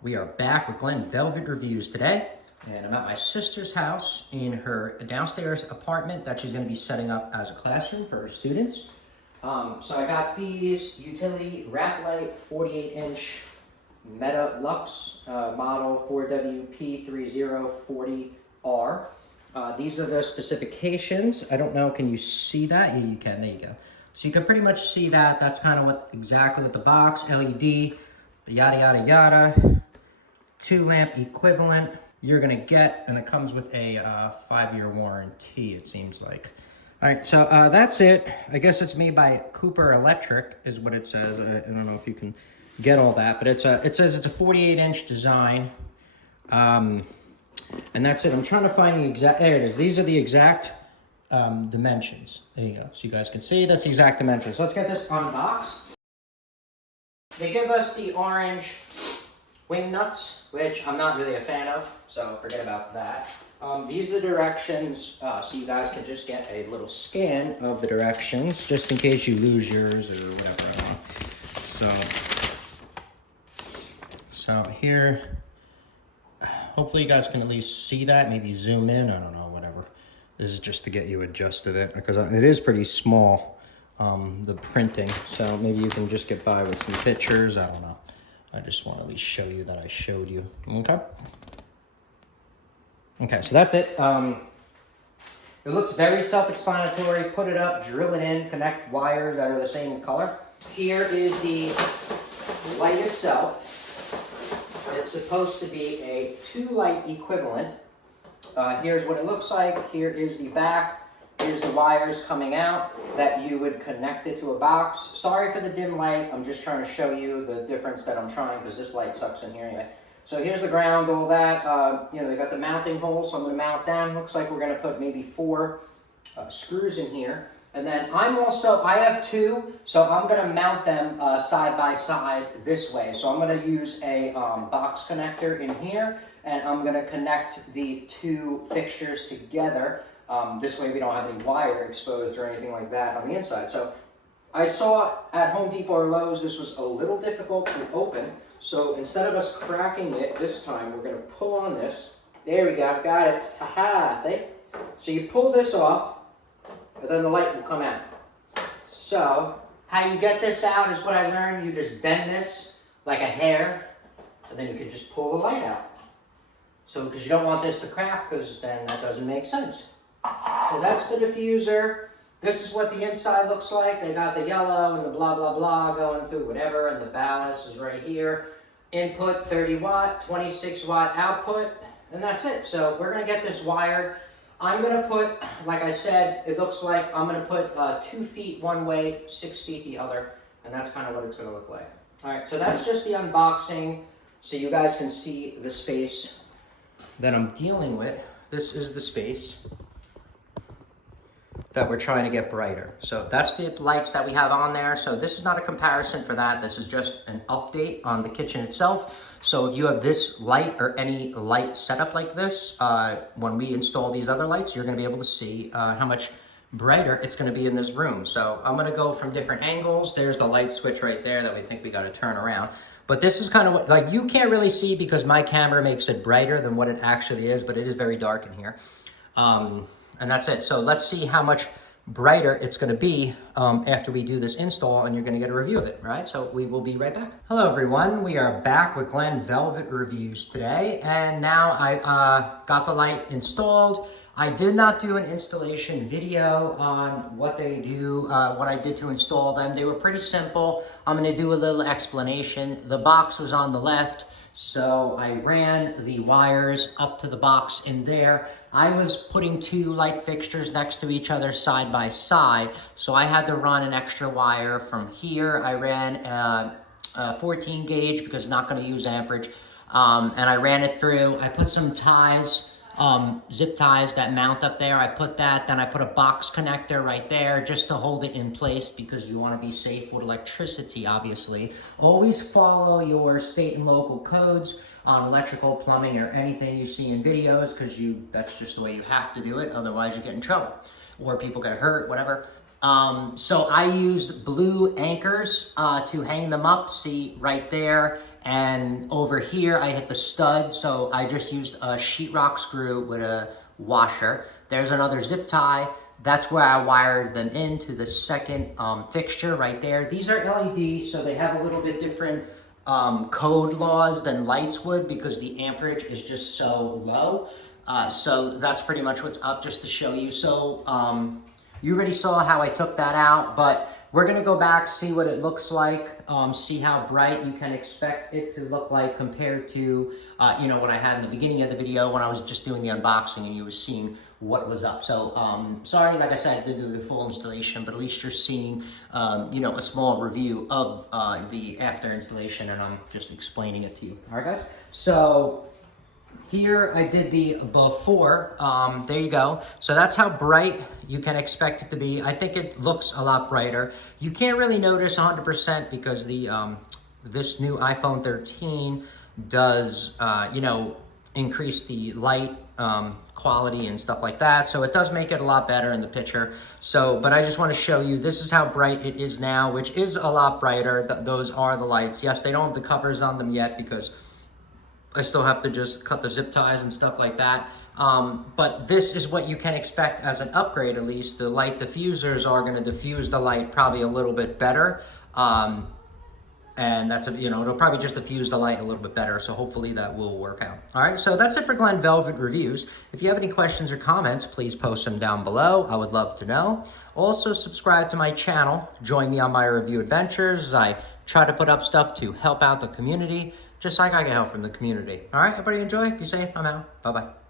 We are back with Glen Velvet Reviews today, and I'm at my sister's house in her downstairs apartment that she's going to be setting up as a classroom for her students. So I got these utility wraplight 48-inch Metalux model 4WP3040R. These are the specifications. I don't know, can you see that? Yeah, you can, there you go. So you can pretty much see that. That's kind of exactly what the box, LED, yada, yada, yada. 2-lamp equivalent you're gonna get, and it comes with a 5-year warranty, it seems like. All right, so that's it. I guess it's made by Cooper Electric is what it says. I don't know if you can get all that, but it says it's a 48-inch design. And that's it. I'm trying to find the exact, there it is. These are the exact dimensions. There you go. So you guys can see that's the exact dimensions. So let's get this unboxed. They give us the orange wing nuts, which I'm not really a fan of, so forget about that. These are the directions, so you guys can just get a little scan of the directions, just in case you lose yours or whatever. So here, hopefully you guys can at least see that, maybe zoom in, I don't know, whatever. This is just to get you adjusted it, because it is pretty small, the printing, so maybe you can just get by with some pictures, I don't know. I just want to at least show you that I showed you. Okay. Okay, so that's it. It looks very self-explanatory. Put it up, drill it in, connect wires that are the same color. Here is the light itself. It's supposed to be a 2-light equivalent. Here's what it looks like. Here is the back. Here's the wires coming out that you would connect it to a box. Sorry for the dim light. I'm just trying to show you the difference that I'm trying, because this light sucks in here anyway. So here's the ground, all that. You know, they got the mounting holes, so I'm going to mount them. Looks like we're going to put maybe 4 screws in here. And then I have 2, so I'm going to mount them side by side this way. So I'm going to use a box connector in here, and I'm going to connect the 2 fixtures together. This way we don't have any wire exposed or anything like that on the inside. So I saw at Home Depot or Lowe's this was a little difficult to open. So instead of us cracking it this time, we're going to pull on this. There we go, got it. Haha, see? So you pull this off, and then the light will come out. So how you get this out is what I learned. You just bend this like a hair, and then you can just pull the light out. So because you don't want this to crack, because then that doesn't make sense. So that's the diffuser. This is what the inside looks like. They got the yellow and the blah, blah, blah going to whatever, and the ballast is right here. Input 30 watt, 26 watt output, and that's it. So we're gonna get this wired. I'm gonna put, like I said, it looks like I'm gonna put 2 feet one way, 6 feet the other, and that's kind of what it's gonna look like. All right, so that's just the unboxing, so you guys can see the space that I'm dealing with. This is the space that we're trying to get brighter. So that's the lights that we have on there. So this is not a comparison for that. This is just an update on the kitchen itself. So if you have this light or any light setup like this, when we install these other lights, you're gonna be able to see how much brighter it's gonna be in this room. So I'm gonna go from different angles. There's the light switch right there that we think we gotta turn around. But this is kind of what, like, you can't really see because my camera makes it brighter than what it actually is, but it is very dark in here. And that's it. So let's see how much brighter it's going to be after we do this install, and you're going to get a review of it, right? So we will be right back. Hello, everyone. We are back with Glen Velvet Reviews today, and now I got the light installed. I did not do an installation video on what they do, what I did to install them. They were pretty simple. I'm going to do a little explanation. The box was on the left, so I ran the wires up to the box in there. I was putting 2 light fixtures next to each other side by side, so I had to run an extra wire from here. I ran a 14 gauge because it's not going to use amperage, and I ran it through. I put some ties, zip ties that mount up there. I put that, then I put a box connector right there just to hold it in place, because you want to be safe with electricity, obviously. Always follow your state and local codes on electrical, plumbing, or anything you see in videos, because that's just the way you have to do it. Otherwise you get in trouble, or people get hurt, whatever. So I used blue anchors to hang them up, see right there. And over here, I hit the stud. So I just used a sheetrock screw with a washer. There's another zip tie. That's where I wired them into the second fixture right there. These are LEDs, so they have a little bit different code laws than lights would because the amperage is just so low. So that's pretty much what's up, just to show you. So you already saw how I took that out, but we're gonna go back, see what it looks like, see how bright you can expect it to look like compared to you know, what I had in the beginning of the video when I was just doing the unboxing and you were seeing what was up. So sorry, like I said, I didn't do the full installation, but at least you're seeing you know, a small review of the after installation, and I'm just explaining it to you. All right, guys. So here I did the before. There you go. So that's how bright you can expect it to be. I think it looks a lot brighter. You can't really notice 100% because the this new iPhone 13 does you know, increase the light quality and stuff like that. So it does make it a lot better in the picture. So, but I just want to show you, this is how bright it is now, which is a lot brighter. Those are the lights. Yes, they don't have the covers on them yet because I still have to just cut the zip ties and stuff like that. But this is what you can expect as an upgrade, at least. The light diffusers are going to diffuse the light probably a little bit better. And that's, you know, it'll probably just diffuse the light a little bit better. So hopefully that will work out. All right, so that's it for Glen Velvet Reviews. If you have any questions or comments, please post them down below. I would love to know. Also, subscribe to my channel. Join me on my review adventures. I try to put up stuff to help out the community, just like I get help from the community. All right, everybody enjoy. Be safe. I'm out. Bye-bye.